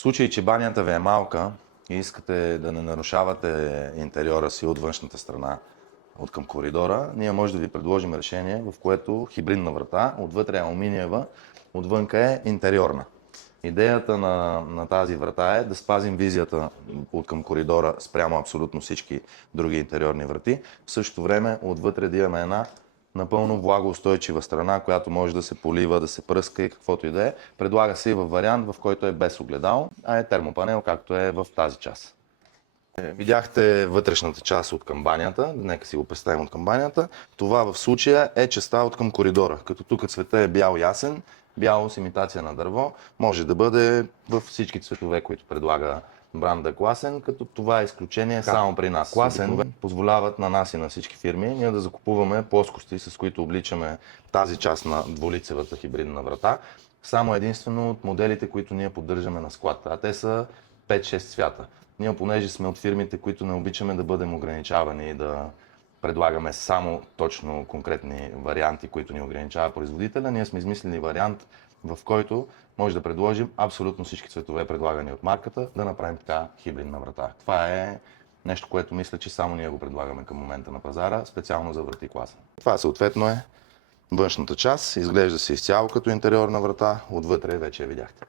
случай, че банята ви е малка и искате да не нарушавате интериора си от външната страна, от към коридора, ние може да ви предложим решение, в което хибридна врата, отвътре е алуминиева, отвънка е интериорна. Идеята на тази врата е да спазим визията от към коридора спрямо абсолютно всички други интериорни врати. В същото време отвътре да имаме една напълно влагоустойчива страна, която може да се полива, да се пръска и каквото и да е. Предлага се и във вариант, в който е без огледало, а е термопанел, както е в тази част. Видяхте вътрешната част от към банята, нека си го представим от към банята. Това в случая е частта от към коридора, като тук цвета е бял ясен, бяло с имитация на дърво, може да бъде във всички цветове, които предлага бранда Класен, като това е изключение само при нас. Класен позволяват на нас и на всички фирми ние да закупуваме плоскости, с които обличаме тази част на двулицевата хибридна врата, само единствено от моделите, които ние поддържаме на склад, а те са 5-6 цвята. Ние, понеже сме от фирмите, които не обичаме да бъдем ограничавани и да предлагаме само точно конкретни варианти, които ни ограничава производителя, ние сме измислили вариант, в който може да предложим абсолютно всички цветове, предлагани от марката, да направим така хибридна врата. Това е нещо, което мисля, че само ние го предлагаме към момента на пазара, специално за врати класа. Това съответно е външната част, изглежда се изцяло като интериорна врата, отвътре вече я видяхте.